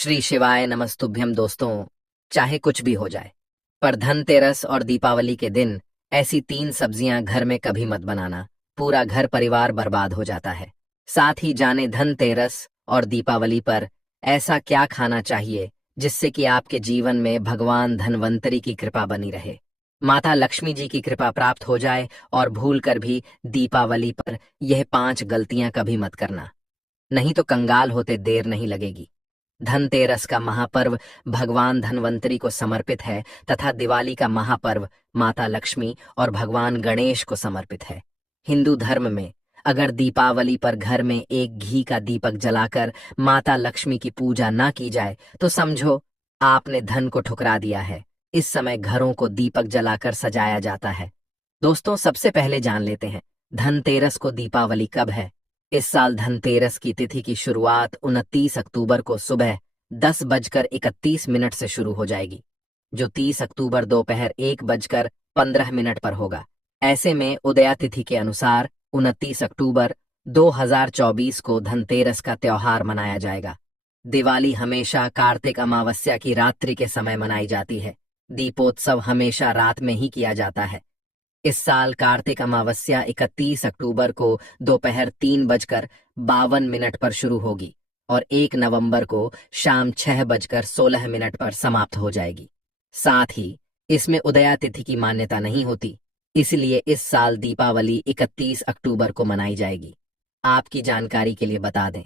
श्री शिवाय नमस्तुभ्यम। दोस्तों, चाहे कुछ भी हो जाए, पर धनतेरस और दीपावली के दिन ऐसी तीन सब्जियां घर में कभी मत बनाना। पूरा घर परिवार बर्बाद हो जाता है। साथ ही जाने धनतेरस और दीपावली पर ऐसा क्या खाना चाहिए जिससे कि आपके जीवन में भगवान धनवंतरी की कृपा बनी रहे, माता लक्ष्मी जी की कृपा प्राप्त हो जाए। और भूल कर भी दीपावली पर यह 5 गलतियां कभी मत करना, नहीं तो कंगाल होते देर नहीं लगेगी। धनतेरस का महापर्व भगवान धनवंतरी को समर्पित है तथा दिवाली का महापर्व माता लक्ष्मी और भगवान गणेश को समर्पित है। हिंदू धर्म में अगर दीपावली पर घर में एक घी का दीपक जलाकर माता लक्ष्मी की पूजा ना की जाए तो समझो आपने धन को ठुकरा दिया है। इस समय घरों को दीपक जलाकर सजाया जाता है। दोस्तों, सबसे पहले जान लेते हैं धनतेरस को दीपावली कब है। इस साल धनतेरस की तिथि की शुरुआत 29 अक्टूबर को सुबह 10:31 से शुरू हो जाएगी, जो 30 अक्टूबर दोपहर 1:15 पर होगा। ऐसे में उदया तिथि के अनुसार 29 अक्टूबर 2024 को धनतेरस का त्योहार मनाया जाएगा। दिवाली हमेशा कार्तिक अमावस्या की रात्रि के समय मनाई जाती है। दीपोत्सव हमेशा रात में ही किया जाता है। इस साल कार्तिक अमावस्या 31 अक्टूबर को दोपहर 3:52 पर शुरू होगी और 1 नवंबर को शाम 6:16 पर समाप्त हो जाएगी। साथ ही इसमें उदया तिथि की मान्यता नहीं होती, इसलिए इस साल दीपावली 31 अक्टूबर को मनाई जाएगी। आपकी जानकारी के लिए बता दें,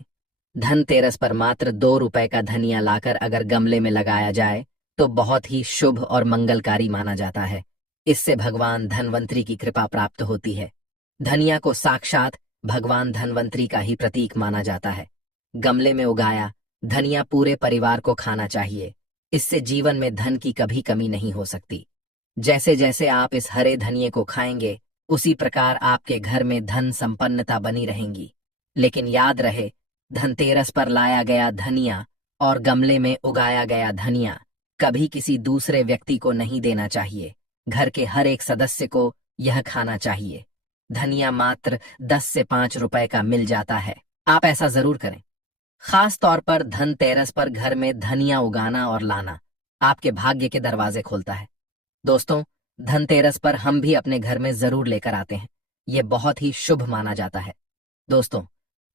धनतेरस पर मात्र 2 रुपए का धनिया लाकर अगर गमले में लगाया जाए तो बहुत ही शुभ और मंगलकारी माना जाता है। इससे भगवान धनवंतरी की कृपा प्राप्त होती है। धनिया को साक्षात भगवान धनवंतरी का ही प्रतीक माना जाता है। गमले में उगाया धनिया पूरे परिवार को खाना चाहिए। इससे जीवन में धन की कभी कमी नहीं हो सकती। जैसे जैसे आप इस हरे धनिये को खाएंगे, उसी प्रकार आपके घर में धन संपन्नता बनी रहेंगी। लेकिन याद रहे, धनतेरस पर लाया गया धनिया और गमले में उगाया गया धनिया कभी किसी दूसरे व्यक्ति को नहीं देना चाहिए। घर के हर एक सदस्य को यह खाना चाहिए। धनिया मात्र 10 से 5 रुपए का मिल जाता है। आप ऐसा जरूर करें। खास तौर पर धनतेरस पर घर में धनिया उगाना और लाना आपके भाग्य के दरवाजे खोलता है। दोस्तों, धनतेरस पर हम भी अपने घर में जरूर लेकर आते हैं। यह बहुत ही शुभ माना जाता है। दोस्तों,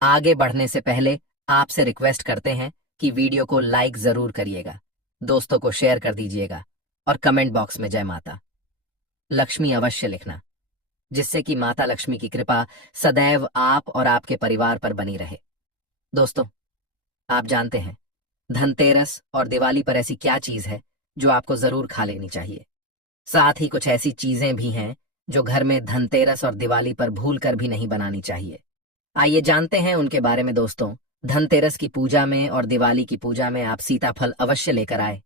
आगे बढ़ने से पहले आपसे रिक्वेस्ट करते हैं कि वीडियो को लाइक जरूर करिएगा, दोस्तों को शेयर कर दीजिएगा और कमेंट बॉक्स में जय माता लक्ष्मी अवश्य लिखना, जिससे कि माता लक्ष्मी की कृपा सदैव आप और आपके परिवार पर बनी रहे। दोस्तों, आप जानते हैं धनतेरस और दिवाली पर ऐसी क्या चीज है जो आपको जरूर खा लेनी चाहिए। साथ ही कुछ ऐसी चीजें भी हैं जो घर में धनतेरस और दिवाली पर भूल कर भी नहीं बनानी चाहिए। आइए जानते हैं उनके बारे में। दोस्तों, धनतेरस की पूजा में और दिवाली की पूजा में आप सीताफल अवश्य लेकर आए।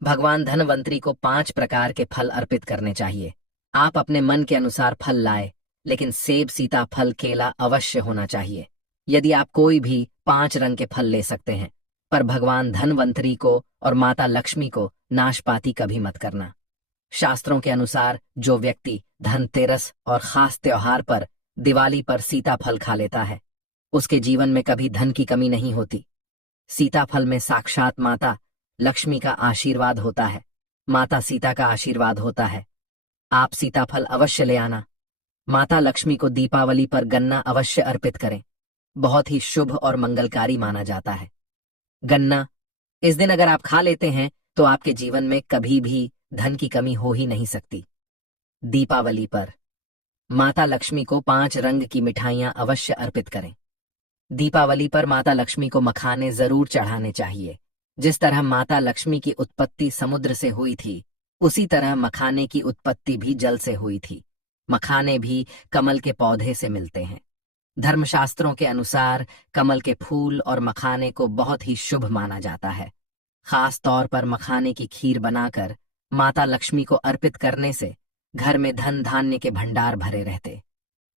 भगवान धनवंतरी को 5 प्रकार के फल अर्पित करने चाहिए। आप अपने मन के अनुसार फल लाए, लेकिन सेब, सीताफल, केला अवश्य होना चाहिए। यदि आप कोई भी 5 रंग के फल ले सकते हैं, पर भगवान धनवंतरी को और माता लक्ष्मी को नाशपाती कभी मत करना। शास्त्रों के अनुसार जो व्यक्ति धनतेरस और खास त्योहार पर दिवाली पर सीताफल खा लेता है, उसके जीवन में कभी धन की कमी नहीं होती। सीताफल में साक्षात माता लक्ष्मी का आशीर्वाद होता है, माता सीता का आशीर्वाद होता है। आप सीताफल अवश्य ले आना। माता लक्ष्मी को दीपावली पर गन्ना अवश्य अर्पित करें, बहुत ही शुभ और मंगलकारी माना जाता है। गन्ना इस दिन अगर आप खा लेते हैं तो आपके जीवन में कभी भी धन की कमी हो ही नहीं सकती। दीपावली पर माता लक्ष्मी को 5 रंग की मिठाइयां अवश्य अर्पित करें। दीपावली पर माता लक्ष्मी को मखाने जरूर चढ़ाने चाहिए। जिस तरह माता लक्ष्मी की उत्पत्ति समुद्र से हुई थी, उसी तरह मखाने की उत्पत्ति भी जल से हुई थी। मखाने भी कमल के पौधे से मिलते हैं। धर्मशास्त्रों के अनुसार कमल के फूल और मखाने को बहुत ही शुभ माना जाता है। खास तौर पर मखाने की खीर बनाकर माता लक्ष्मी को अर्पित करने से घर में धन धान्य के भंडार भरे रहते।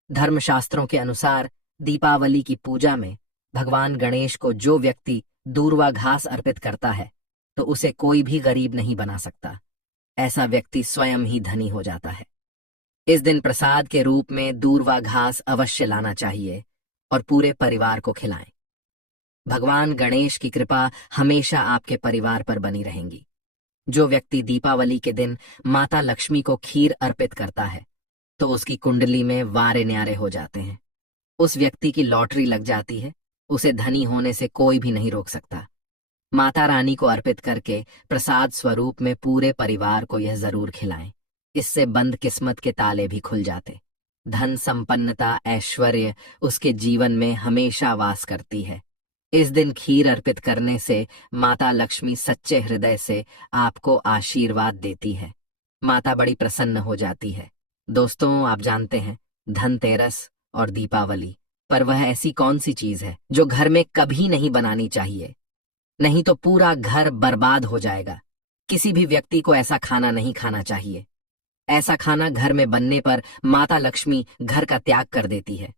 धर्मशास्त्रों के अनुसार दीपावली की पूजा में भगवान गणेश को जो व्यक्ति दूर्वा घास अर्पित करता है, तो उसे कोई भी गरीब नहीं बना सकता। ऐसा व्यक्ति स्वयं ही धनी हो जाता है। इस दिन प्रसाद के रूप में दूर्वा घास अवश्य लाना चाहिए और पूरे परिवार को खिलाएं। भगवान गणेश की कृपा हमेशा आपके परिवार पर बनी रहेंगी। जो व्यक्ति दीपावली के दिन माता लक्ष्मी को खीर अर्पित करता है तो उसकी कुंडली में वारे न्यारे हो जाते हैं। उस व्यक्ति की लॉटरी लग जाती है। उसे धनी होने से कोई भी नहीं रोक सकता। माता रानी को अर्पित करके प्रसाद स्वरूप में पूरे परिवार को यह जरूर खिलाएं। इससे बंद किस्मत के ताले भी खुल जाते। धन संपन्नता ऐश्वर्य उसके जीवन में हमेशा वास करती है। इस दिन खीर अर्पित करने से माता लक्ष्मी सच्चे हृदय से आपको आशीर्वाद देती है। माता बड़ी प्रसन्न हो जाती है। दोस्तों, आप जानते हैं धनतेरस और दीपावली पर वह ऐसी कौन सी चीज है जो घर में कभी नहीं बनानी चाहिए? नहीं तो पूरा घर बर्बाद हो जाएगा। किसी भी व्यक्ति को ऐसा खाना नहीं खाना चाहिए। ऐसा खाना घर में बनने पर माता लक्ष्मी घर का त्याग कर देती है।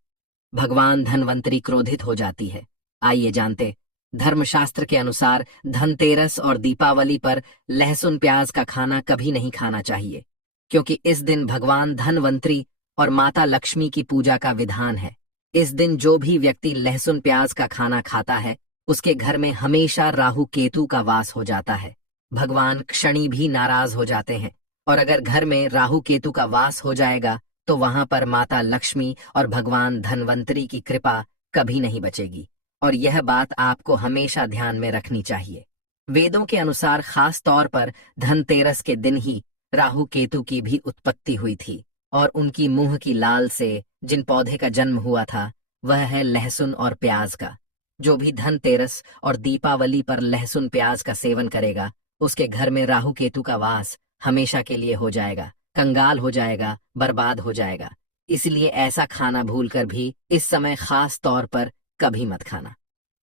भगवान धनवंतरी क्रोधित हो जाती है। आइए जानते, धर्मशास्त्र के अनुसार धनतेरस और दीपावली पर लहसुन प्याज का खाना कभी नहीं खाना चाहिए, क्योंकि इस दिन भगवान धनवंतरी और माता लक्ष्मी की पूजा का विधान है। इस दिन जो भी व्यक्ति लहसुन प्याज का खाना खाता है उसके घर में हमेशा राहु केतु का वास हो जाता है। भगवान क्षणी भी नाराज हो जाते हैं, और अगर घर में राहु केतु का वास हो जाएगा तो वहां पर माता लक्ष्मी और भगवान धनवंतरी की कृपा कभी नहीं बचेगी। और यह बात आपको हमेशा ध्यान में रखनी चाहिए। वेदों के अनुसार खास तौर पर धनतेरस के दिन ही राहु केतु की भी उत्पत्ति हुई थी, और उनकी मुंह की लाल से जिन पौधे का जन्म हुआ था वह है लहसुन और प्याज का। जो भी धनतेरस और दीपावली पर लहसुन प्याज का सेवन करेगा उसके घर में राहु केतु का वास हमेशा के लिए हो जाएगा, कंगाल हो जाएगा, बर्बाद हो जाएगा। इसलिए ऐसा खाना भूलकर भी इस समय खास तौर पर कभी मत खाना।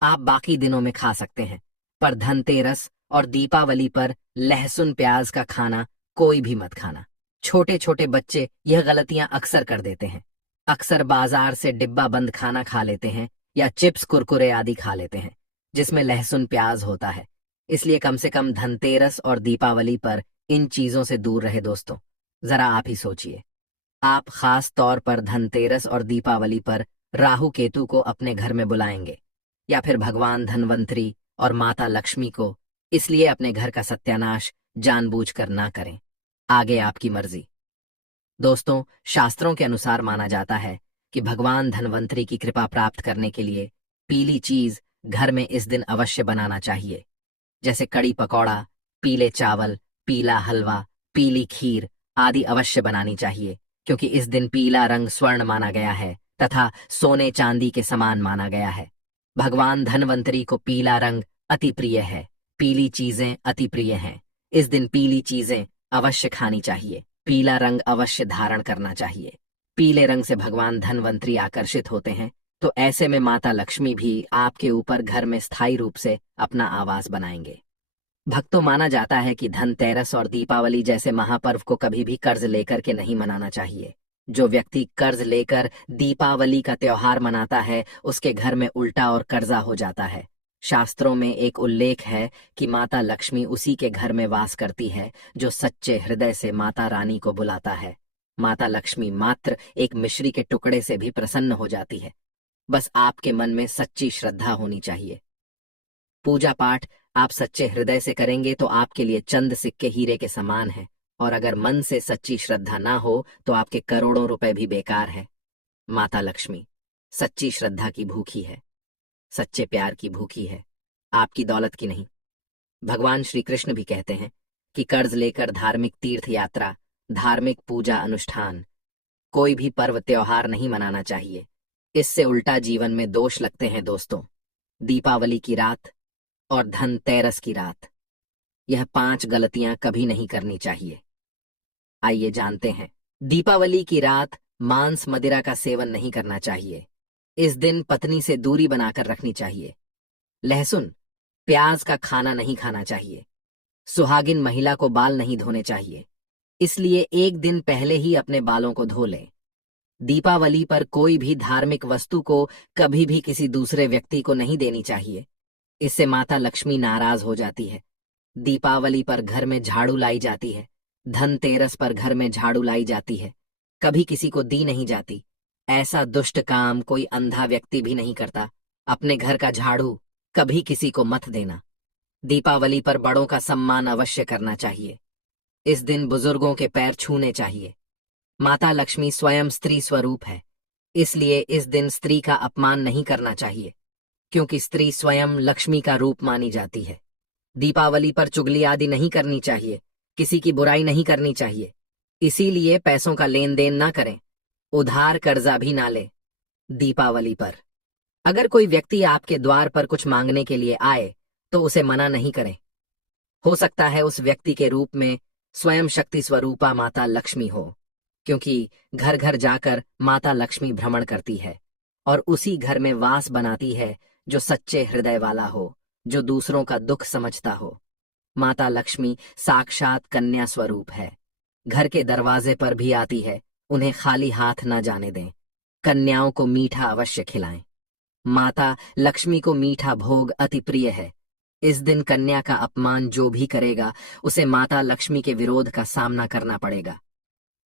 आप बाकी दिनों में खा सकते हैं, पर धनतेरस और दीपावली पर लहसुन प्याज का खाना कोई भी मत खाना। छोटे छोटे बच्चे यह गलतियां अक्सर कर देते हैं। अक्सर बाजार से डिब्बा बंद खाना खा लेते हैं या चिप्स कुरकुरे आदि खा लेते हैं जिसमें लहसुन प्याज होता है। इसलिए कम से कम धनतेरस और दीपावली पर इन चीजों से दूर रहे। दोस्तों, जरा आप ही सोचिए, आप खास तौर पर धनतेरस और दीपावली पर राहु केतु को अपने घर में बुलाएंगे या फिर भगवान धनवंतरी और माता लक्ष्मी को? इसलिए अपने घर का सत्यानाश जानबूझकर ना करें। आगे आपकी मर्जी। दोस्तों, शास्त्रों के अनुसार माना जाता है कि भगवान धनवंतरी की कृपा प्राप्त करने के लिए पीली चीज घर में इस दिन अवश्य बनाना चाहिए, जैसे कड़ी पकौड़ा, पीले चावल, पीला हलवा, पीली खीर आदि अवश्य बनानी चाहिए, क्योंकि इस दिन पीला रंग स्वर्ण माना गया है तथा सोने चांदी के समान माना गया है। भगवान धनवंतरी को पीला रंग अति प्रिय है। पीली चीजें अति प्रिय हैं। इस दिन पीली चीजें अवश्य खानी चाहिए। पीला रंग अवश्य धारण करना चाहिए। पीले रंग से भगवान धनवंतरी आकर्षित होते हैं, तो ऐसे में माता लक्ष्मी भी आपके ऊपर घर में स्थायी रूप से अपना आवास बनाएंगे। भक्तों, माना जाता है कि धनतेरस और दीपावली जैसे महापर्व को कभी भी कर्ज लेकर के नहीं मनाना चाहिए। जो व्यक्ति कर्ज लेकर दीपावली का त्योहार मनाता है उसके घर में उल्टा और कर्जा हो जाता है। शास्त्रों में एक उल्लेख है कि माता लक्ष्मी उसी के घर में वास करती है जो सच्चे हृदय से माता रानी को बुलाता है। माता लक्ष्मी मात्र एक मिश्री के टुकड़े से भी प्रसन्न हो जाती है। बस आपके मन में सच्ची श्रद्धा होनी चाहिए। पूजा पाठ आप सच्चे हृदय से करेंगे तो आपके लिए चंद सिक्के हीरे के समान है, और अगर मन से सच्ची श्रद्धा ना हो तो आपके करोड़ों रुपए भी बेकार है। माता लक्ष्मी सच्ची श्रद्धा की भूखी है, सच्चे प्यार की भूखी है, आपकी दौलत की नहीं। भगवान श्री कृष्ण भी कहते हैं कि कर्ज लेकर धार्मिक तीर्थ यात्रा, धार्मिक पूजा अनुष्ठान, कोई भी पर्व त्योहार नहीं मनाना चाहिए। इससे उल्टा जीवन में दोष लगते हैं। दोस्तों, दीपावली की रात और धनतेरस की रात, यह 5 गलतियां कभी नहीं करनी चाहिए। आइए जानते हैं। दीपावली की रात मांस मदिरा का सेवन नहीं करना चाहिए। इस दिन पत्नी से दूरी बनाकर रखनी चाहिए। लहसुन प्याज का खाना नहीं खाना चाहिए। सुहागिन महिला को बाल नहीं धोने चाहिए, इसलिए एक दिन पहले ही अपने बालों को धो लें। दीपावली पर कोई भी धार्मिक वस्तु को कभी भी किसी दूसरे व्यक्ति को नहीं देनी चाहिए, इससे माता लक्ष्मी नाराज हो जाती है। दीपावली पर घर में झाड़ू लाई जाती है, धनतेरस पर घर में झाड़ू लाई जाती है, कभी किसी को दी नहीं जाती। ऐसा दुष्ट काम कोई अंधा व्यक्ति भी नहीं करता। अपने घर का झाड़ू कभी किसी को मत देना। दीपावली पर बड़ों का सम्मान अवश्य करना चाहिए। इस दिन बुजुर्गों के पैर छूने चाहिए। माता लक्ष्मी स्वयं स्त्री स्वरूप है, इसलिए इस दिन स्त्री का अपमान नहीं करना चाहिए, क्योंकि स्त्री स्वयं लक्ष्मी का रूप मानी जाती है। दीपावली पर चुगली आदि नहीं करनी चाहिए, किसी की बुराई नहीं करनी चाहिए। इसीलिए पैसों का लेन देन ना करें, उधार कर्जा भी ना ले। दीपावली पर अगर कोई व्यक्ति आपके द्वार पर कुछ मांगने के लिए आए तो उसे मना नहीं करें। हो सकता है उस व्यक्ति के रूप में स्वयं शक्ति स्वरूपा माता लक्ष्मी हो, क्योंकि घर घर जाकर माता लक्ष्मी भ्रमण करती है और उसी घर में वास बनाती है जो सच्चे हृदय वाला हो, जो दूसरों का दुख समझता हो। माता लक्ष्मी साक्षात कन्या स्वरूप है, घर के दरवाजे पर भी आती है। उन्हें खाली हाथ न जाने दें। कन्याओं को मीठा अवश्य खिलाएं। माता लक्ष्मी को मीठा भोग अति प्रिय है। इस दिन कन्या का अपमान जो भी करेगा उसे माता लक्ष्मी के विरोध का सामना करना पड़ेगा।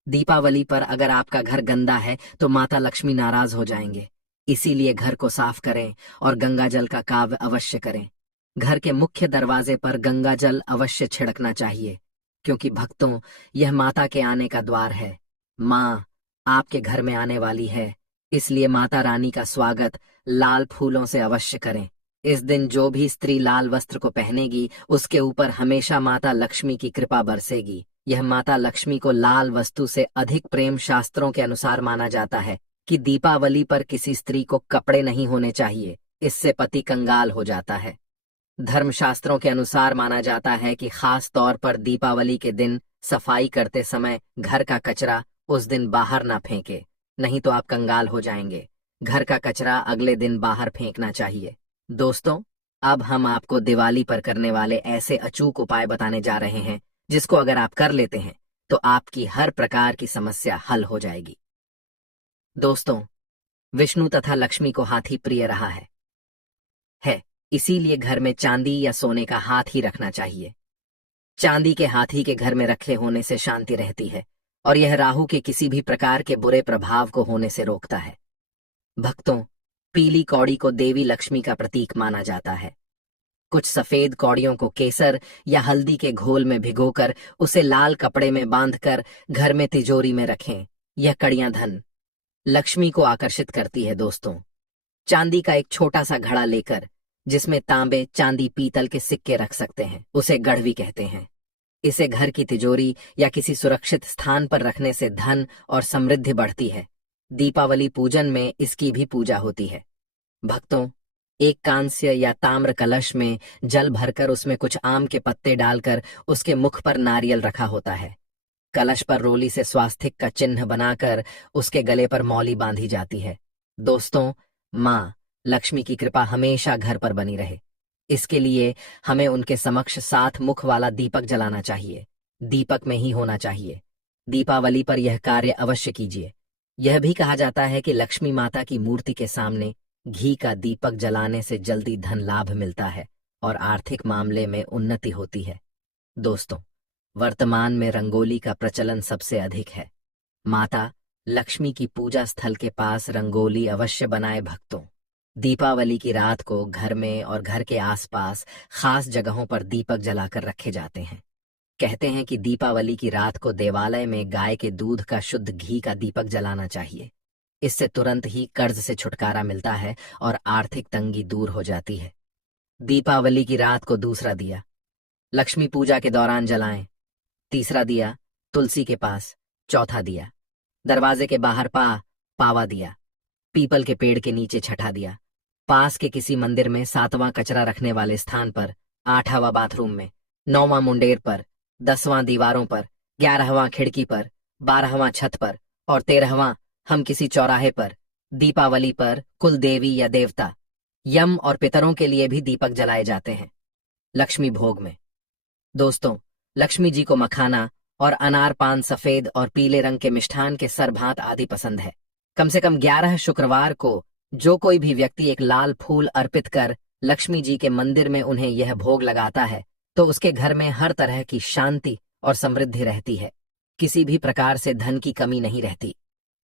दीपावली पर अगर आपका घर गंदा है तो माता लक्ष्मी नाराज हो जाएंगे, इसीलिए घर को साफ करें और गंगा जल का काव्य अवश्य करें। घर के मुख्य दरवाजे पर गंगा जल अवश्य छिड़कना चाहिए, क्योंकि भक्तों, यह माता के आने का द्वार है। माँ आपके घर में आने वाली है, इसलिए माता रानी का स्वागत लाल फूलों से अवश्य करें। इस दिन जो भी स्त्री लाल वस्त्र को पहनेगी उसके ऊपर हमेशा माता लक्ष्मी की कृपा बरसेगी। यह माता लक्ष्मी को लाल वस्तु से अधिक प्रेम शास्त्रों के अनुसार माना जाता है कि दीपावली पर किसी स्त्री को कपड़े नहीं होने चाहिए, इससे पति कंगाल हो जाता है। धर्मशास्त्रों के अनुसार माना जाता है कि खास तौर पर दीपावली के दिन सफाई करते समय घर का कचरा उस दिन बाहर ना फेंके, नहीं तो आप कंगाल हो जाएंगे। घर का कचरा अगले दिन बाहर फेंकना चाहिए। दोस्तों, अब हम आपको दिवाली पर करने वाले ऐसे अचूक उपाय बताने जा रहे हैं जिसको अगर आप कर लेते हैं तो आपकी हर प्रकार की समस्या हल हो जाएगी। दोस्तों, विष्णु तथा लक्ष्मी को हाथी प्रिय रहा है, इसीलिए घर में चांदी या सोने का हाथ ही रखना चाहिए। चांदी के हाथी के घर में रखे होने से शांति रहती है और यह राहु के किसी भी प्रकार के बुरे प्रभाव को होने से रोकता है। भक्तों, पीली कौड़ी को देवी लक्ष्मी का प्रतीक माना जाता है। कुछ सफेद कौड़ियों को केसर या हल्दी के घोल में भिगोकर उसे लाल कपड़े में बांधकर घर में तिजोरी में रखें। यह कड़ियां धन लक्ष्मी को आकर्षित करती है। दोस्तों, चांदी का एक छोटा सा घड़ा लेकर जिसमें तांबे, चांदी, पीतल के सिक्के रख सकते हैं, उसे गढ़वी कहते हैं। इसे घर की तिजोरी या किसी सुरक्षित स्थान पर रखने से धन और समृद्धि बढ़ती है। दीपावली पूजन में इसकी भी पूजा होती है। भक्तों, एक कांस्य या ताम्र कलश में जल भरकर उसमें कुछ आम के पत्ते डालकर उसके मुख पर नारियल रखा होता है। कलश पर रोली से स्वास्तिक का चिन्ह बनाकर उसके गले पर मौली बांधी जाती है। दोस्तों, माँ लक्ष्मी की कृपा हमेशा घर पर बनी रहे, इसके लिए हमें उनके समक्ष 7 मुख वाला दीपक जलाना चाहिए। दीपक में ही होना चाहिए। दीपावली पर यह कार्य अवश्य कीजिए। यह भी कहा जाता है कि लक्ष्मी माता की मूर्ति के सामने घी का दीपक जलाने से जल्दी धन लाभ मिलता है और आर्थिक मामले में उन्नति होती है। दोस्तों, वर्तमान में रंगोली का प्रचलन सबसे अधिक है। माता लक्ष्मी की पूजा स्थल के पास रंगोली अवश्य बनाए। भक्तों, दीपावली की रात को घर में और घर के आसपास खास जगहों पर दीपक जलाकर रखे जाते हैं। कहते हैं कि दीपावली की रात को देवालय में गाय के दूध का शुद्ध घी का दीपक जलाना चाहिए। इससे तुरंत ही कर्ज से छुटकारा मिलता है और आर्थिक तंगी दूर हो जाती है। दीपावली की रात को दूसरा दिया लक्ष्मी पूजा के दौरान जलाएं। तीसरा दिया तुलसी के पास। चौथा दिया दरवाजे के बाहर पावा दिया। पीपल के पेड़ के नीचे छठा दिया। पास के किसी मंदिर में 7वां कचरा रखने वाले स्थान पर। 8वां बाथरूम में। 9वां मुंडेर पर। 10वां दीवारों पर। 11वां खिड़की पर। 12वां छत पर और 13वां हम किसी चौराहे पर। दीपावली पर कुल देवी या देवता, यम और पितरों के लिए भी दीपक जलाए जाते हैं। लक्ष्मी भोग में दोस्तों, लक्ष्मी जी को मखाना और अनार, पान, सफेद और पीले रंग के मिष्ठान के सरभात आदि पसंद है। कम से कम 11 शुक्रवार को जो कोई भी व्यक्ति एक लाल फूल अर्पित कर लक्ष्मी जी के मंदिर में उन्हें यह भोग लगाता है तो उसके घर में हर तरह की शांति और समृद्धि रहती है। किसी भी प्रकार से धन की कमी नहीं रहती।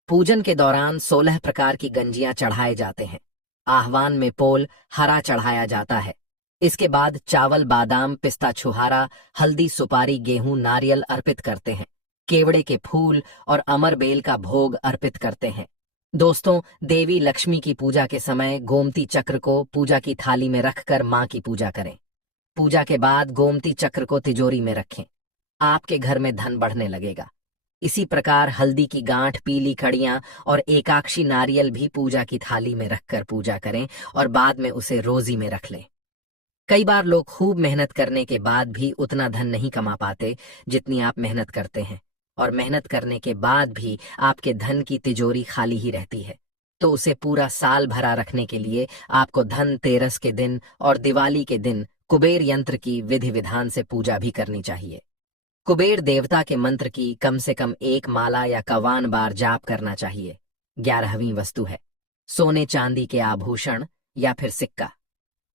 पूजन के दौरान 16 प्रकार की गंजियां चढ़ाए जाते हैं। आह्वान में पोल हरा चढ़ाया जाता है। इसके बाद चावल, बादाम, पिस्ता, छुहारा, हल्दी, सुपारी, गेहूं, नारियल अर्पित करते हैं। केवड़े के फूल और अमर बेल का भोग अर्पित करते हैं। दोस्तों, देवी लक्ष्मी की पूजा के समय गोमती चक्र को पूजा की थाली में रखकर मां की पूजा करें। पूजा के बाद गोमती चक्र को तिजोरी में रखें। आपके घर में धन बढ़ने लगेगा। इसी प्रकार हल्दी की गांठ, पीली कड़ियां और एकाक्षी नारियल भी पूजा की थाली में रखकर पूजा करें और बाद में उसे रोजी में रख लें। कई बार लोग खूब मेहनत करने के बाद भी उतना धन नहीं कमा पाते जितनी आप मेहनत करते हैं, और मेहनत करने के बाद भी आपके धन की तिजोरी खाली ही रहती है। तो उसे पूरा साल भरा रखने के लिए आपको धनतेरस के दिन और दिवाली के दिन कुबेर यंत्र की विधि विधान से पूजा भी करनी चाहिए। कुबेर देवता के मंत्र की कम से कम 1 माला या 51 बार जाप करना चाहिए। 11वीं वस्तु है सोने चांदी के आभूषण या फिर सिक्का।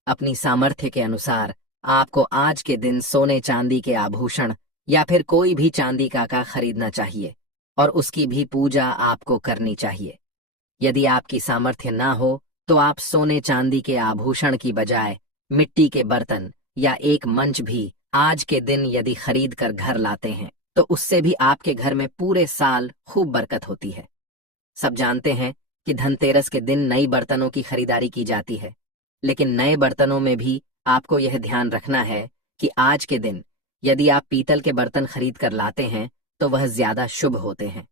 अपनी सामर्थ्य के अनुसार आपको आज के दिन सोने चांदी के आभूषण या फिर कोई भी चांदी का खरीदना चाहिए और उसकी भी पूजा आपको करनी चाहिए। यदि आपकी सामर्थ्य ना हो तो आप सोने चांदी के आभूषण की बजाय मिट्टी के बर्तन या एक मंच भी आज के दिन यदि खरीद कर घर लाते हैं तो उससे भी आपके घर में पूरे साल खूब बरकत होती है। सब जानते हैं कि धनतेरस के दिन नई बर्तनों की खरीदारी की जाती है, लेकिन नए बर्तनों में भी आपको यह ध्यान रखना है कि आज के दिन यदि आप पीतल के बर्तन खरीद कर लाते हैं तो वह ज्यादा शुभ होते हैं।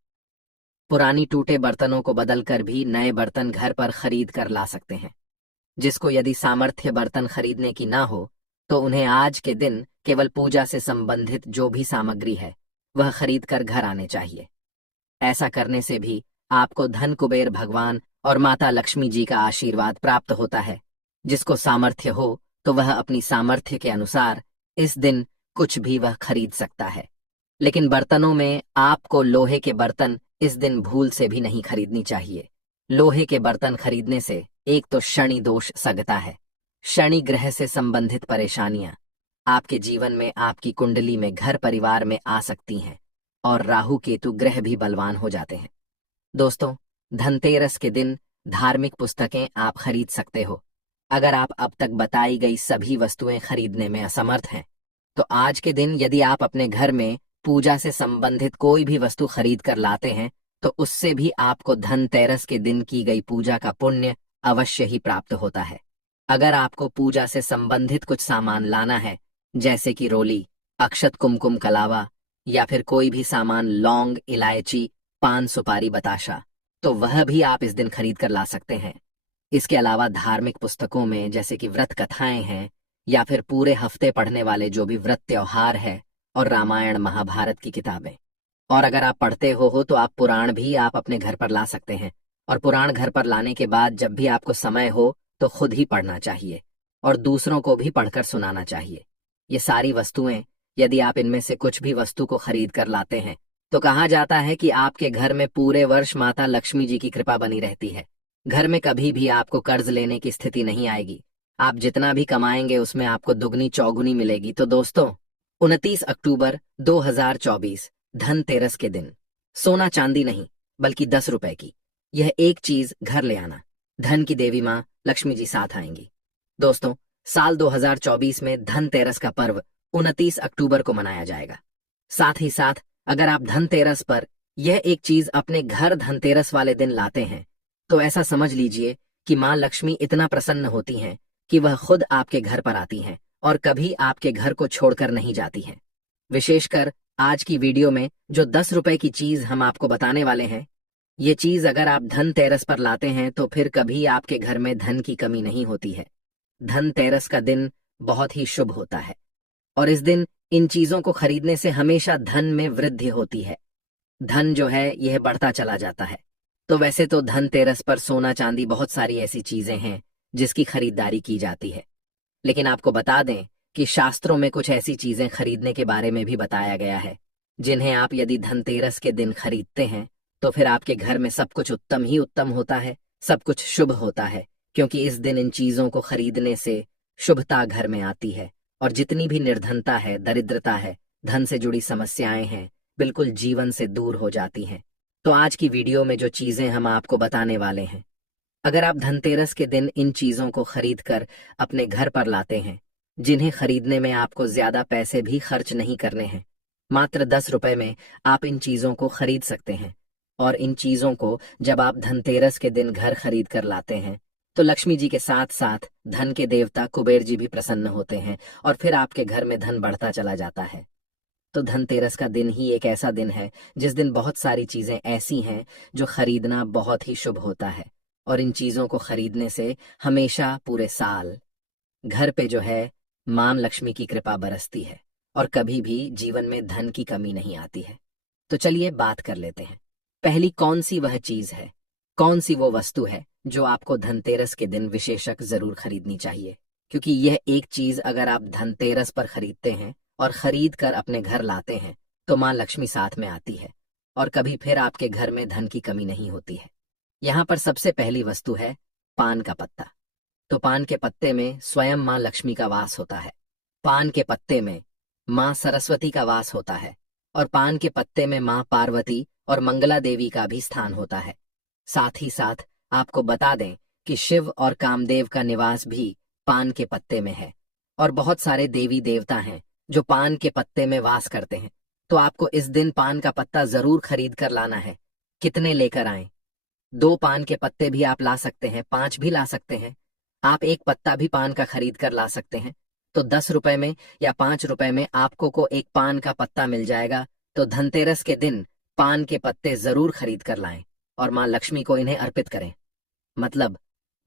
पुरानी टूटे बर्तनों को बदलकर भी नए बर्तन घर पर खरीद कर ला सकते हैं। जिसको यदि सामर्थ्य बर्तन खरीदने की ना हो तो उन्हें आज के दिन केवल पूजा से संबंधित जो भी सामग्री है वह खरीद कर घर आने चाहिए। ऐसा करने से भी आपको धन कुबेर भगवान और माता लक्ष्मी जी का आशीर्वाद प्राप्त होता है। जिसको सामर्थ्य हो तो वह अपनी सामर्थ्य के अनुसार इस दिन कुछ भी वह खरीद सकता है। लेकिन बर्तनों में आपको लोहे के बर्तन इस दिन भूल से भी नहीं खरीदनी चाहिए। लोहे के बर्तन खरीदने से एक तो शनि दोष सगता है। शनि ग्रह से संबंधित परेशानियां आपके जीवन में, आपकी कुंडली में, घर परिवार में आ सकती हैं और राहु केतु ग्रह भी बलवान हो जाते हैं। दोस्तों, धनतेरस के दिन धार्मिक पुस्तकें आप खरीद सकते हो। अगर आप अब तक बताई गई सभी वस्तुएं खरीदने में असमर्थ हैं तो आज के दिन यदि आप अपने घर में पूजा से संबंधित कोई भी वस्तु खरीद कर लाते हैं तो उससे भी आपको धनतेरस के दिन की गई पूजा का पुण्य अवश्य ही प्राप्त होता है। अगर आपको पूजा से संबंधित कुछ सामान लाना है, जैसे कि रोली, अक्षत, कुमकुम, कलावा या फिर कोई भी सामान, लौंग, इलायची, पान, सुपारी, बताशा, तो वह भी आप इस दिन खरीद कर ला सकते हैं। इसके अलावा धार्मिक पुस्तकों में जैसे कि व्रत कथाएं हैं या फिर पूरे हफ्ते पढ़ने वाले जो भी व्रत त्योहार है और रामायण महाभारत की किताबें, और अगर आप पढ़ते हो तो आप पुराण भी आप अपने घर पर ला सकते हैं। और पुराण घर पर लाने के बाद जब भी आपको समय हो तो खुद ही पढ़ना चाहिए और दूसरों को भी पढ़कर सुनाना चाहिए। ये सारी वस्तुएं यदि आप इनमें से कुछ भी वस्तु को खरीद कर लाते हैं तो कहा जाता है कि आपके घर में पूरे वर्ष माता लक्ष्मी जी की कृपा बनी रहती है। घर में कभी भी आपको कर्ज लेने की स्थिति नहीं आएगी। आप जितना भी कमाएंगे उसमें आपको दुगनी चौगुनी मिलेगी। तो दोस्तों, 29 अक्टूबर 2024 धनतेरस के दिन सोना चांदी नहीं बल्कि 10 रुपए की यह एक चीज घर ले आना। धन की देवी माँ लक्ष्मी जी साथ आएंगी। दोस्तों, साल 2024 में धनतेरस का पर्व 29 अक्टूबर को मनाया जाएगा। साथ ही साथ अगर आप धनतेरस पर यह एक चीज अपने घर धनतेरस वाले दिन लाते हैं तो ऐसा समझ लीजिए कि माँ लक्ष्मी इतना प्रसन्न होती हैं कि वह खुद आपके घर पर आती हैं और कभी आपके घर को छोड़कर नहीं जाती हैं। विशेषकर आज की वीडियो में जो 10 रुपए की चीज हम आपको बताने वाले हैं, ये चीज अगर आप धनतेरस पर लाते हैं तो फिर कभी आपके घर में धन की कमी नहीं होती है। धनतेरस का दिन बहुत ही शुभ होता है और इस दिन इन चीजों को खरीदने से हमेशा धन में वृद्धि होती है। धन जो है यह बढ़ता चला जाता है। तो वैसे तो धनतेरस पर सोना चांदी बहुत सारी ऐसी चीजें हैं जिसकी खरीदारी की जाती है, लेकिन आपको बता दें कि शास्त्रों में कुछ ऐसी चीजें खरीदने के बारे में भी बताया गया है जिन्हें आप यदि धनतेरस के दिन खरीदते हैं तो फिर आपके घर में सब कुछ उत्तम ही उत्तम होता है, सब कुछ शुभ होता है, क्योंकि इस दिन इन चीजों को खरीदने से शुभता घर में आती है और जितनी भी निर्धनता है, दरिद्रता है, धन से जुड़ी समस्याएं हैं, बिल्कुल जीवन से दूर हो जाती हैं। तो आज की वीडियो में जो चीजें हम आपको बताने वाले हैं अगर आप धनतेरस के दिन इन चीजों को खरीद कर अपने घर पर लाते हैं, जिन्हें खरीदने में आपको ज्यादा पैसे भी खर्च नहीं करने हैं, मात्र 10 रुपए में आप इन चीजों को खरीद सकते हैं। और इन चीजों को जब आप धनतेरस के दिन घर खरीद कर लाते हैं, तो लक्ष्मी जी के साथ साथ धन के देवता कुबेर जी भी प्रसन्न होते हैं और फिर आपके घर में धन बढ़ता चला जाता है। तो धनतेरस का दिन ही एक ऐसा दिन है जिस दिन बहुत सारी चीजें ऐसी हैं जो खरीदना बहुत ही शुभ होता है। और इन चीजों को खरीदने से हमेशा पूरे साल घर पे जो है मां लक्ष्मी की कृपा बरसती है और कभी भी जीवन में धन की कमी नहीं आती है। तो चलिए बात कर लेते हैं। पहली कौन सी वह चीज है, कौन सी वो वस्तु है जो आपको धनतेरस के दिन विशेषक जरूर खरीदनी चाहिए, क्योंकि यह एक चीज अगर आप धनतेरस पर खरीदते हैं और खरीद कर अपने घर लाते हैं तो मां लक्ष्मी साथ में आती है और कभी फिर आपके घर में धन की कमी नहीं होती है। यहाँ पर सबसे पहली वस्तु है पान का पत्ता। तो पान के पत्ते में स्वयं मां लक्ष्मी का वास होता है। पान के पत्ते में मां सरस्वती का वास होता है और पान के पत्ते में मां पार्वती और मंगला देवी का भी स्थान होता है। साथ ही साथ आपको बता दें कि शिव और कामदेव का निवास भी पान के पत्ते में है और बहुत सारे देवी देवता हैं जो पान के पत्ते में वास करते हैं। तो आपको इस दिन पान का पत्ता जरूर खरीद कर लाना है। कितने लेकर आएं? 2 पान के पत्ते भी आप ला सकते हैं, 5 भी ला सकते हैं। आप एक पत्ता भी पान का खरीद कर ला सकते हैं। तो 10 रुपए में या 5 रुपए में आपको को एक पान का पत्ता मिल जाएगा। तो धनतेरस के दिन पान के पत्ते जरूर खरीद कर लाएं और मां लक्ष्मी को इन्हें अर्पित करें। मतलब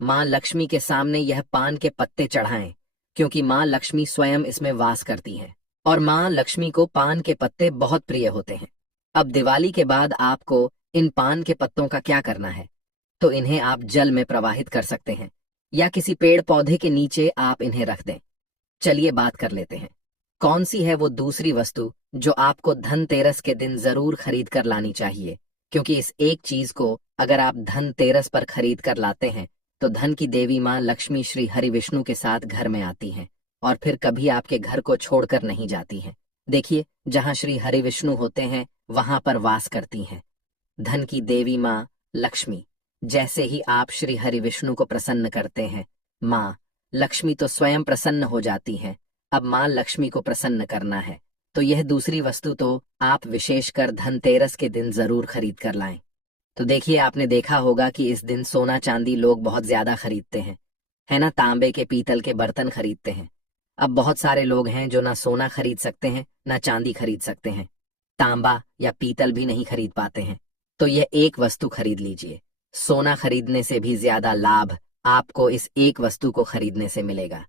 मां लक्ष्मी के सामने यह पान के पत्ते चढ़ाएं, क्योंकि मां लक्ष्मी स्वयं इसमें वास करती हैं और मां लक्ष्मी को पान के पत्ते बहुत प्रिय होते हैं। अब दिवाली के बाद आपको इन पान के पत्तों का क्या करना है? तो इन्हें आप जल में प्रवाहित कर सकते हैं या किसी पेड़ पौधे के नीचे आप इन्हें रख दें। चलिए बात कर लेते हैं, कौन सी है वो दूसरी वस्तु जो आपको धनतेरस के दिन जरूर खरीद कर लानी चाहिए, क्योंकि इस एक चीज को अगर आप धनतेरस पर खरीद कर लाते हैं तो धन की देवी मां लक्ष्मी श्री हरि विष्णु के साथ घर में आती हैं और फिर कभी आपके घर को छोड़कर नहीं जाती हैं। देखिए, जहां श्री हरि विष्णु होते हैं वहां पर वास करती हैं धन की देवी मां लक्ष्मी। जैसे ही आप श्री हरि विष्णु को प्रसन्न करते हैं, मां लक्ष्मी तो स्वयं प्रसन्न हो जाती हैं। अब मां लक्ष्मी को प्रसन्न करना है तो यह दूसरी वस्तु तो आप विशेषकर धनतेरस के दिन जरूर खरीद कर लाएं। तो देखिए, आपने देखा होगा कि इस दिन सोना चांदी लोग बहुत ज्यादा खरीदते हैं, है ना। तांबे के पीतल के बर्तन खरीदते हैं। अब बहुत सारे लोग हैं जो ना सोना खरीद सकते हैं ना चांदी खरीद सकते हैं, तांबा या पीतल भी नहीं खरीद पाते हैं। तो यह एक वस्तु खरीद लीजिए। सोना खरीदने से भी ज्यादा लाभ आपको इस एक वस्तु को खरीदने से मिलेगा।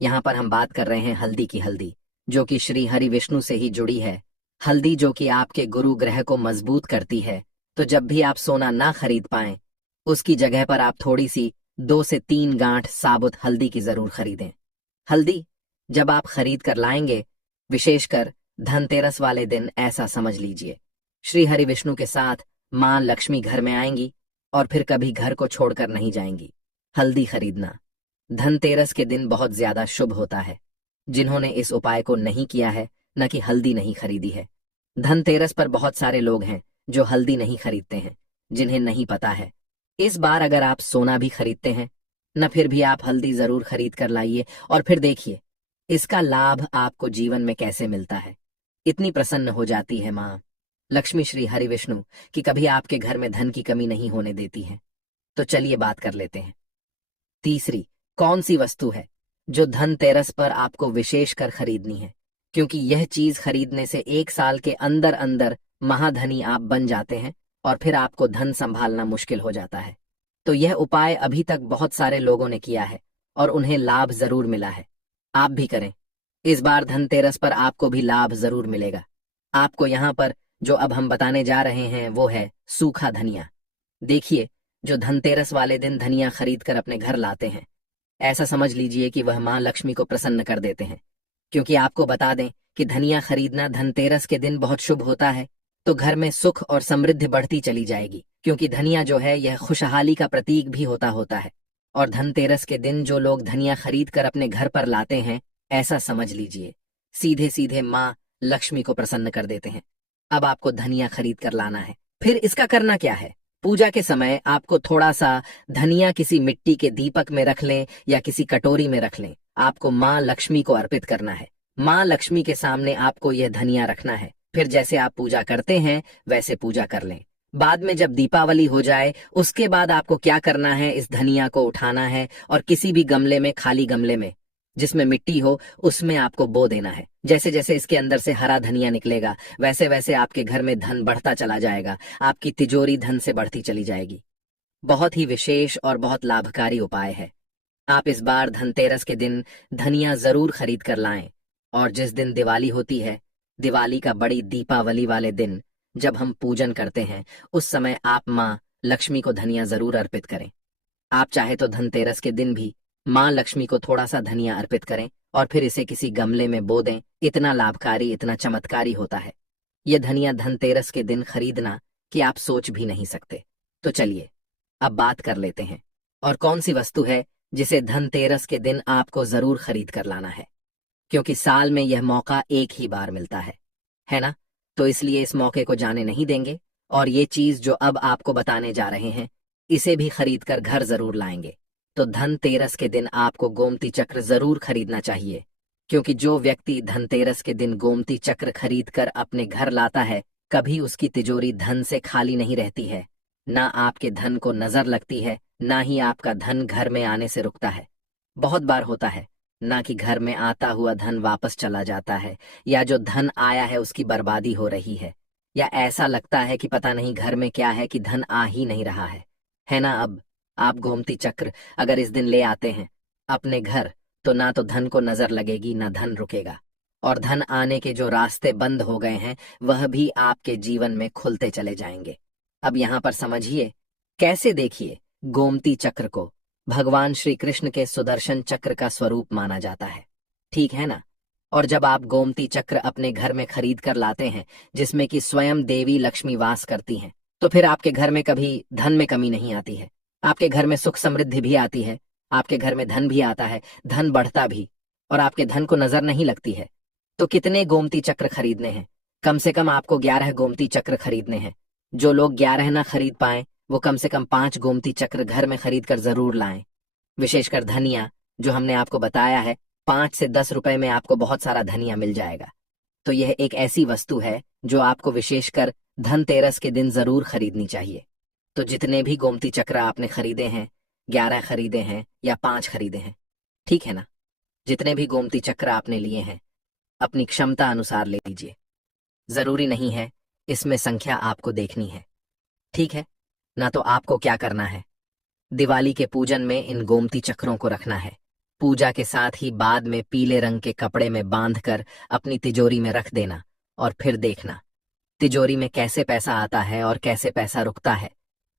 यहाँ पर हम बात कर रहे हैं हल्दी की। हल्दी जो कि श्री हरि विष्णु से ही जुड़ी है, हल्दी जो कि आपके गुरु ग्रह को मजबूत करती है। तो जब भी आप सोना ना खरीद पाएं, उसकी जगह पर आप थोड़ी सी 2 से 3 गांठ साबुत हल्दी की जरूर खरीदें। हल्दी जब आप खरीद कर लाएंगे, विशेषकर धनतेरस वाले दिन, ऐसा समझ लीजिए श्री हरि विष्णु के साथ मां लक्ष्मी घर में आएंगी और फिर कभी घर को छोड़कर नहीं जाएंगी। हल्दी खरीदना धनतेरस के दिन बहुत ज्यादा शुभ होता है। जिन्होंने इस उपाय को नहीं किया है, न कि हल्दी नहीं खरीदी है, धनतेरस पर बहुत सारे लोग हैं जो हल्दी नहीं खरीदते हैं, जिन्हें नहीं पता है। इस बार अगर आप सोना भी खरीदते हैं न, फिर भी आप हल्दी जरूर खरीद कर लाइए और फिर देखिए इसका लाभ आपको जीवन में कैसे मिलता है। इतनी प्रसन्न हो जाती है मां लक्ष्मी श्री हरि विष्णु कि कभी आपके घर में धन की कमी नहीं होने देती है। तो चलिए बात कर लेते हैं, तीसरी कौन सी वस्तु है जो धनतेरस पर आपको विशेष कर खरीदनी है, क्योंकि यह चीज खरीदने से 1 साल के अंदर अंदर महाधनी आप बन जाते हैं और फिर आपको धन संभालना मुश्किल हो जाता है। तो यह उपाय अभी तक बहुत सारे लोगों ने किया है और उन्हें लाभ जरूर मिला है। आप भी करें। इस बार धनतेरस पर आपको भी लाभ जरूर मिलेगा। आपको यहाँ पर जो अब हम बताने जा रहे हैं वो है सूखा धनिया। देखिए, जो धनतेरस वाले दिन धनिया खरीद कर अपने घर लाते हैं, ऐसा समझ लीजिए कि वह मां लक्ष्मी को प्रसन्न कर देते हैं। क्योंकि आपको बता दें कि धनिया खरीदना धनतेरस के दिन बहुत शुभ होता है, तो घर में सुख और समृद्धि बढ़ती चली जाएगी। क्योंकि धनिया जो है यह खुशहाली का प्रतीक भी होता है। और धनतेरस के दिन जो लोग धनिया खरीद कर अपने घर पर लाते हैं, ऐसा समझ लीजिए सीधे सीधे मां लक्ष्मी को प्रसन्न कर देते हैं। अब आपको धनिया खरीद कर लाना है। फिर इसका करना क्या है? पूजा के समय आपको थोड़ा सा धनिया किसी मिट्टी के दीपक में रख लें या किसी कटोरी में रख लें। आपको माँ लक्ष्मी को अर्पित करना है। माँ लक्ष्मी के सामने आपको यह धनिया रखना है। फिर जैसे आप पूजा करते हैं वैसे पूजा कर लें। बाद में जब दीपावली हो जाए उसके बाद आपको क्या करना है, इस धनिया को उठाना है और किसी भी गमले में, खाली गमले में जिसमें मिट्टी हो, उसमें आपको बो देना है। जैसे जैसे इसके अंदर से हरा धनिया निकलेगा वैसे वैसे आपके घर में धन बढ़ता चला जाएगा। आपकी तिजोरी धन से बढ़ती चली जाएगी। बहुत ही विशेष और बहुत लाभकारी उपाय है। आप इस बार धनतेरस के दिन धनिया जरूर खरीद कर लाएं। और जिस दिन दिवाली होती है, दिवाली का बड़ी दीपावली वाले दिन जब हम पूजन करते हैं, उस समय आप माँ लक्ष्मी को धनिया जरूर अर्पित करें। आप चाहे तो धनतेरस के दिन भी माँ लक्ष्मी को थोड़ा सा धनिया अर्पित करें और फिर इसे किसी गमले में बो दें। इतना लाभकारी, इतना चमत्कारी होता है ये धनिया धनतेरस के दिन खरीदना कि आप सोच भी नहीं सकते। तो चलिए अब बात कर लेते हैं, और कौन सी वस्तु है जिसे धनतेरस के दिन आपको जरूर खरीद कर लाना है, क्योंकि साल में यह मौका एक ही बार मिलता है ना? तो इसलिए इस मौके को जाने नहीं देंगे और ये चीज जो अब आपको बताने जा रहे हैं इसे भी खरीद कर घर जरूर लाएंगे। तो धनतेरस के दिन आपको गोमती चक्र जरूर खरीदना चाहिए, क्योंकि जो व्यक्ति धनतेरस के दिन गोमती चक्र खरीद कर अपने घर लाता है, कभी उसकी तिजोरी धन से खाली नहीं रहती है। ना आपके धन को नजर लगती है, ना ही आपका धन घर में आने से रुकता है। बहुत बार होता है ना कि घर में आता हुआ धन वापस चला जाता है, या जो धन आया है उसकी बर्बादी हो रही है, या ऐसा लगता है कि पता नहीं घर में क्या है कि धन आ ही नहीं रहा है ना? अब आप गोमती चक्र अगर इस दिन ले आते हैं अपने घर, तो ना तो धन को नजर लगेगी, ना धन रुकेगा, और धन आने के जो रास्ते बंद हो गए हैं वह भी आपके जीवन में खुलते चले जाएंगे। अब यहाँ पर समझिए कैसे। देखिए, गोमती चक्र को भगवान श्री कृष्ण के सुदर्शन चक्र का स्वरूप माना जाता है, ठीक है ना? और जब आप गोमती चक्र अपने घर में खरीद कर लाते हैं, जिसमें कि स्वयं देवी लक्ष्मी वास करती हैं, तो फिर आपके घर में कभी धन में कमी नहीं आती है। आपके घर में सुख समृद्धि भी आती है, आपके घर में धन भी आता है, धन बढ़ता भी, और आपके धन को नजर नहीं लगती है। तो कितने गोमती चक्र खरीदने हैं? कम से कम आपको 11 गोमती चक्र खरीदने हैं। जो लोग 11 ना खरीद पाए वो कम से कम 5 गोमती चक्र घर में खरीद कर जरूर लाएं। विशेषकर धनिया, जो हमने आपको बताया है, 5 से 10 रुपए में आपको बहुत सारा धनिया मिल जाएगा। तो यह एक ऐसी वस्तु है जो आपको विशेषकर धनतेरस के दिन जरूर खरीदनी चाहिए। तो जितने भी गोमती चक्र आपने खरीदे हैं, 11 खरीदे हैं या 5 खरीदे हैं, ठीक है ना? जितने भी गोमती चक्र आपने लिए हैं अपनी क्षमता अनुसार ले लीजिए। जरूरी नहीं है इसमें संख्या आपको देखनी है, ठीक है ना? तो आपको क्या करना है, दिवाली के पूजन में इन गोमती चक्रों को रखना है। पूजा के साथ ही बाद में पीले रंग के कपड़े में बांधकर अपनी तिजोरी में रख देना, और फिर देखना तिजोरी में कैसे पैसा आता है और कैसे पैसा रुकता है।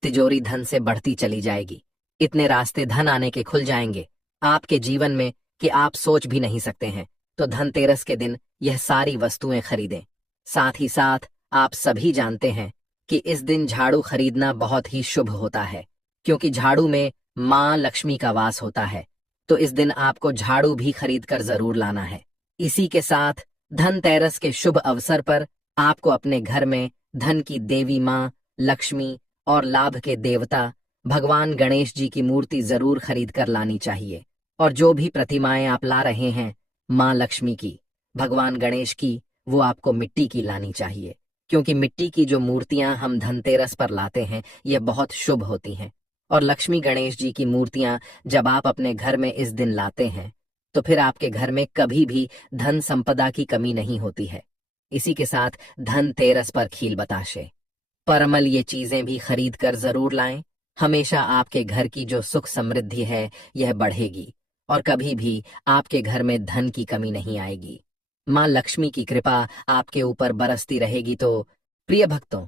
तिजोरी धन से बढ़ती चली जाएगी। इतने रास्ते धन आने के खुल जाएंगे आपके जीवन में कि आप सोच भी नहीं सकते हैं। तो धनतेरस के दिन यह सारी वस्तुएं खरीदें। साथ ही साथ आप सभी जानते हैं कि इस दिन झाड़ू खरीदना बहुत ही शुभ होता है, क्योंकि झाड़ू में माँ लक्ष्मी का वास होता है। तो इस दिन आपको झाड़ू भी खरीद कर जरूर लाना है। इसी के साथ धनतेरस के शुभ अवसर पर आपको अपने घर में धन की देवी माँ लक्ष्मी और लाभ के देवता भगवान गणेश जी की मूर्ति जरूर खरीद कर लानी चाहिए। और जो भी प्रतिमाएं आप ला रहे हैं माँ लक्ष्मी की, भगवान गणेश की, वो आपको मिट्टी की लानी चाहिए, क्योंकि मिट्टी की जो मूर्तियां हम धनतेरस पर लाते हैं ये बहुत शुभ होती हैं। और लक्ष्मी गणेश जी की मूर्तियां जब आप अपने घर में इस दिन लाते हैं तो फिर आपके घर में कभी भी धन संपदा की कमी नहीं होती है। इसी के साथ धनतेरस पर खील बताशे, परमल, ये चीजें भी खरीद कर जरूर लाएं। हमेशा आपके घर की जो सुख समृद्धि है यह बढ़ेगी और कभी भी आपके घर में धन की कमी नहीं आएगी। माँ लक्ष्मी की कृपा आपके ऊपर बरसती रहेगी। तो प्रिय भक्तों,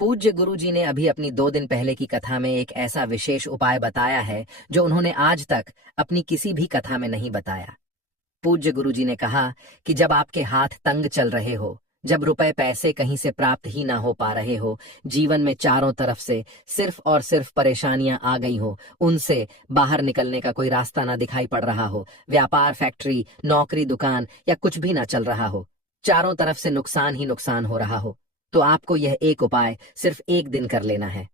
पूज्य गुरु जी ने अभी अपनी 2 दिन पहले की कथा में एक ऐसा विशेष उपाय बताया है जो उन्होंने आज तक अपनी किसी भी कथा में नहीं बताया। पूज्य गुरु जी ने कहा कि जब आपके हाथ तंग चल रहे हो, जब रुपए पैसे कहीं से प्राप्त ही ना हो पा रहे हो, जीवन में चारों तरफ से सिर्फ और सिर्फ परेशानियां आ गई हो, उनसे बाहर निकलने का कोई रास्ता ना दिखाई पड़ रहा हो, व्यापार, फैक्ट्री, नौकरी, दुकान या कुछ भी ना चल रहा हो, चारों तरफ से नुकसान ही नुकसान हो रहा हो, तो आपको यह एक उपाय सिर्फ एक दिन कर लेना है।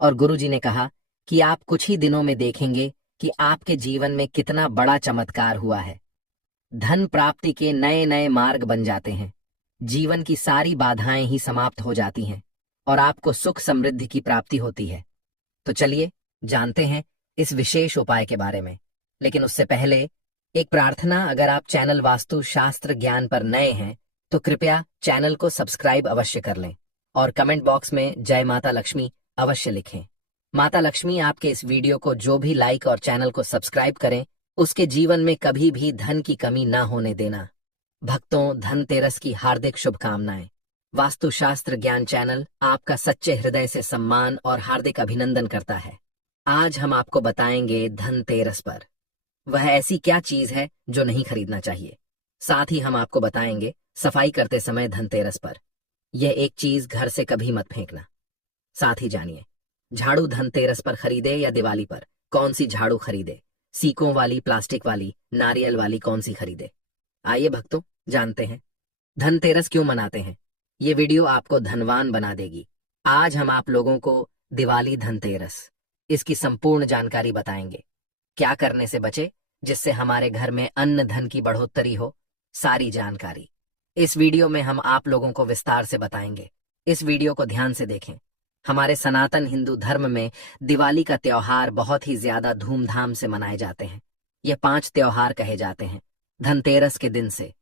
और गुरुजी ने कहा कि आप कुछ ही दिनों में देखेंगे कि आपके जीवन में कितना बड़ा चमत्कार हुआ है। धन प्राप्ति के नए नए मार्ग बन जाते हैं, जीवन की सारी बाधाएं ही समाप्त हो जाती हैं और आपको सुख समृद्धि की प्राप्ति होती है। तो चलिए जानते हैं इस विशेष उपाय के बारे में। लेकिन उससे पहले एक प्रार्थना, अगर आप चैनल वास्तु शास्त्र ज्ञान पर नए हैं तो कृपया चैनल को सब्सक्राइब अवश्य कर लें और कमेंट बॉक्स में जय माता लक्ष्मी अवश्य लिखें। माता लक्ष्मी आपके इस वीडियो को जो भी लाइक और चैनल को सब्सक्राइब करें उसके जीवन में कभी भी धन की कमी ना होने देना। भक्तों, धनतेरस की हार्दिक शुभकामनाएं। वास्तुशास्त्र ज्ञान चैनल आपका सच्चे हृदय से सम्मान और हार्दिक अभिनंदन करता है। आज हम आपको बताएंगे धनतेरस पर वह ऐसी क्या चीज है जो नहीं खरीदना चाहिए। साथ ही हम आपको बताएंगे सफाई करते समय धनतेरस पर यह एक चीज घर से कभी मत फेंकना। साथ ही जानिए झाड़ू धनतेरस पर खरीदे या दिवाली पर, कौन सी झाड़ू खरीदे, सीकों वाली, प्लास्टिक वाली, नारियल वाली, कौन सी खरीदे। आइए भक्तों जानते हैं धनतेरस क्यों मनाते हैं। ये वीडियो आपको धनवान बना देगी। आज हम आप लोगों को दिवाली धनतेरस इसकी संपूर्ण जानकारी बताएंगे। क्या करने से बचे जिससे हमारे घर में अन्न धन की बढ़ोतरी हो, सारी जानकारी इस वीडियो में हम आप लोगों को विस्तार से बताएंगे। इस वीडियो को ध्यान से देखें। हमारे सनातन हिंदू धर्म में दिवाली का त्योहार बहुत ही ज्यादा धूमधाम से मनाए जाते हैं। ये 5 त्योहार कहे जाते हैं। धनतेरस के दिन से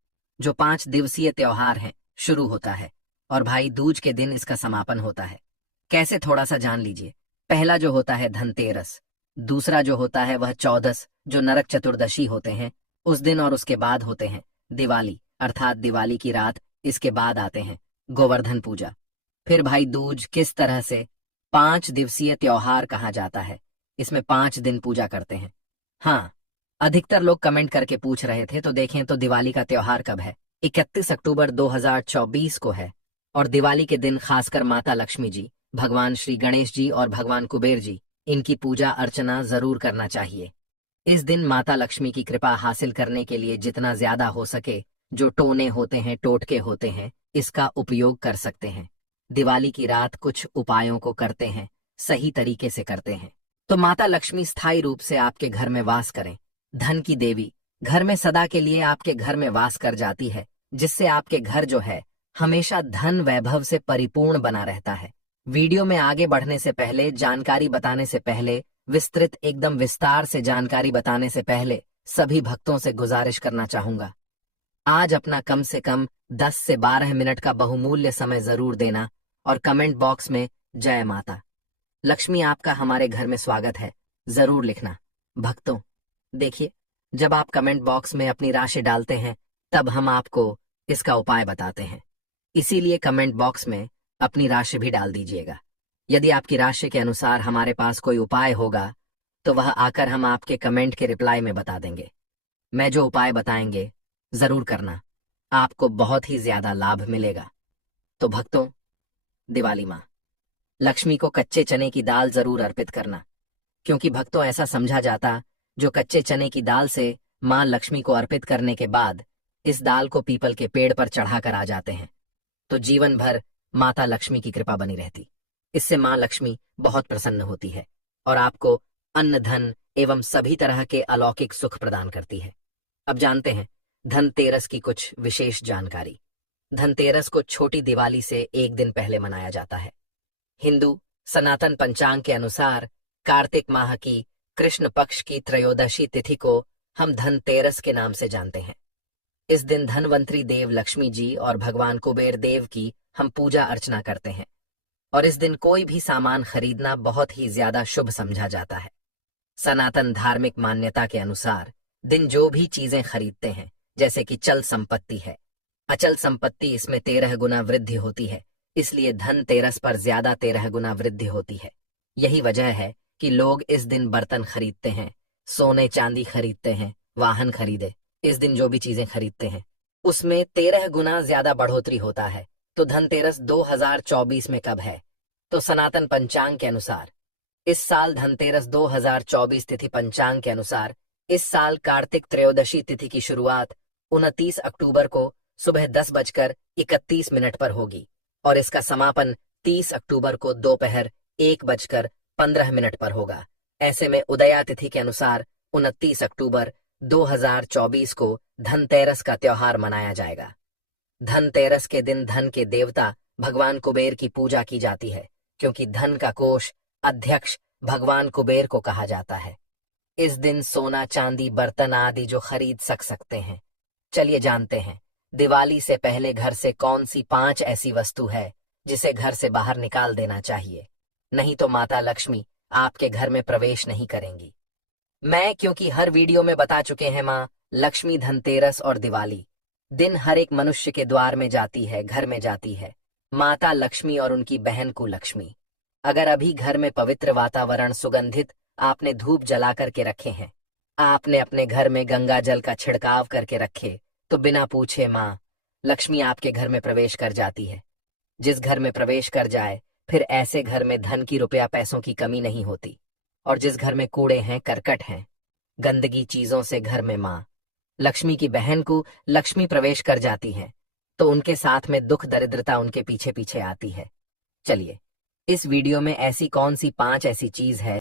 जो 5 दिवसीय त्योहार है शुरू होता है और भाई दूज के दिन इसका समापन होता है। कैसे, थोड़ा सा जान लीजिए। पहला जो होता है धनतेरस, दूसरा जो होता है वह चौदस जो नरक चतुर्दशी होते हैं उस दिन, और उसके बाद होते हैं दिवाली अर्थात दिवाली की रात। इसके बाद आते हैं गोवर्धन पूजा। फिर भाई दूज। किस तरह से 5 दिवसीय त्योहार कहा जाता है, इसमें 5 दिन पूजा करते हैं। हाँ, अधिकतर लोग कमेंट करके पूछ रहे थे, तो देखें तो दिवाली का त्योहार कब है। 31 अक्टूबर 2024 को है और दिवाली के दिन खासकर माता लक्ष्मी जी, भगवान श्री गणेश जी और भगवान कुबेर जी, इनकी पूजा अर्चना जरूर करना चाहिए। इस दिन माता लक्ष्मी की कृपा हासिल करने के लिए जितना ज्यादा हो सके जो टोने होते हैं, टोटके होते हैं, इसका उपयोग कर सकते हैं। दिवाली की रात कुछ उपायों को करते हैं, सही तरीके से करते हैं तो माता लक्ष्मी स्थायी रूप से आपके घर में वास करें। धन की देवी घर में सदा के लिए आपके घर में वास कर जाती है, जिससे आपके घर जो है हमेशा धन वैभव से परिपूर्ण बना रहता है। वीडियो में आगे बढ़ने से पहले, जानकारी बताने से पहले, विस्तृत एकदम विस्तार से जानकारी बताने से पहले सभी भक्तों से गुजारिश करना चाहूंगा, आज अपना कम से कम 10 से 12 मिनट का बहुमूल्य समय जरूर देना और कमेंट बॉक्स में जय माता लक्ष्मी आपका हमारे घर में स्वागत है जरूर लिखना। भक्तों देखिए, जब आप कमेंट बॉक्स में अपनी राशि डालते हैं तब हम आपको इसका उपाय बताते हैं, इसीलिए कमेंट बॉक्स में अपनी राशि भी डाल दीजिएगा। यदि आपकी राशि के अनुसार हमारे पास कोई उपाय होगा तो वह आकर हम आपके कमेंट के रिप्लाई में बता देंगे। मैं जो उपाय बताएंगे जरूर करना, आपको बहुत ही ज्यादा लाभ मिलेगा। तो भक्तों, दिवाली माँ लक्ष्मी को कच्चे चने की दाल जरूर अर्पित करना, क्योंकि भक्तों ऐसा समझा जाता जो कच्चे चने की दाल से माँ लक्ष्मी को अर्पित करने के बाद इस दाल को पीपल के पेड़ पर चढ़ाकर आ जाते हैं तो जीवन भर माता लक्ष्मी की कृपा बनी रहती। इससे माँ लक्ष्मी बहुत प्रसन्न होती है और आपको अन्न धन एवं सभी तरह के अलौकिक सुख प्रदान करती है। अब जानते हैं धनतेरस की कुछ विशेष जानकारी। धनतेरस को छोटी दिवाली से एक दिन पहले मनाया जाता है। हिंदू सनातन पंचांग के अनुसार कार्तिक माह की कृष्ण पक्ष की त्रयोदशी तिथि को हम धनतेरस के नाम से जानते हैं। इस दिन धनवंतरी देव लक्ष्मी जी और भगवान कुबेर देव की हम पूजा अर्चना करते हैं और इस दिन कोई भी सामान खरीदना बहुत ही ज्यादा शुभ समझा जाता है। सनातन धार्मिक मान्यता के अनुसार दिन जो भी चीजें खरीदते हैं, जैसे कि चल संपत्ति है, अचल संपत्ति, इसमें 13 गुना वृद्धि होती है, इसलिए धनतेरस पर ज्यादा 13 गुना वृद्धि होती है। यही वजह है कि लोग इस दिन बर्तन खरीदते हैं, सोने चांदी खरीदते हैं, वाहन खरीदे, इस दिन जो भी चीजें खरीदते हैं उसमें 13 गुना ज्यादा बढ़ोतरी होता है। तो धनतेरस 2024 में कब है? तो सनातन पंचांग के अनुसार इस साल धनतेरस 2024 तिथि पंचांग के अनुसार इस साल कार्तिक त्रयोदशी तिथि की शुरुआत 29 अक्टूबर को सुबह 10:31 पर होगी और इसका समापन 30 अक्टूबर को दोपहर 1:52 15 मिनट पर होगा। ऐसे में उदया तिथि के अनुसार 29 अक्टूबर 2024 को धनतेरस का त्योहार मनाया जाएगा। धनतेरस के दिन धन के देवता भगवान कुबेर की पूजा की जाती है, क्योंकि धन का कोष अध्यक्ष भगवान कुबेर को कहा जाता है। इस दिन सोना चांदी बर्तन आदि जो खरीद सकते हैं। चलिए जानते हैं, दिवाली से पहले घर से कौन सी 5 ऐसी वस्तु है जिसे घर से बाहर निकाल देना चाहिए, नहीं तो माता लक्ष्मी आपके घर में प्रवेश नहीं करेंगी। क्योंकि हर वीडियो में बता चुके हैं, माँ लक्ष्मी धनतेरस और दिवाली दिन हर एक मनुष्य के द्वार में जाती है, घर में जाती है माता लक्ष्मी और उनकी बहन को लक्ष्मी। अगर अभी घर में पवित्र वातावरण सुगंधित आपने धूप जला करके रखे हैं, आपने अपने घर में गंगा जल का छिड़काव करके रखे, तो बिना पूछे माँ लक्ष्मी आपके घर में प्रवेश कर जाती है। जिस घर में प्रवेश कर जाए, फिर ऐसे घर में धन की रुपया पैसों की कमी नहीं होती। और जिस घर में कूड़े हैं, करकट हैं, गंदगी चीजों से घर में माँ लक्ष्मी की बहन को लक्ष्मी प्रवेश कर जाती है, तो उनके साथ में दुख दरिद्रता उनके पीछे पीछे आती है। चलिए, इस वीडियो में ऐसी कौन सी 5 ऐसी चीज है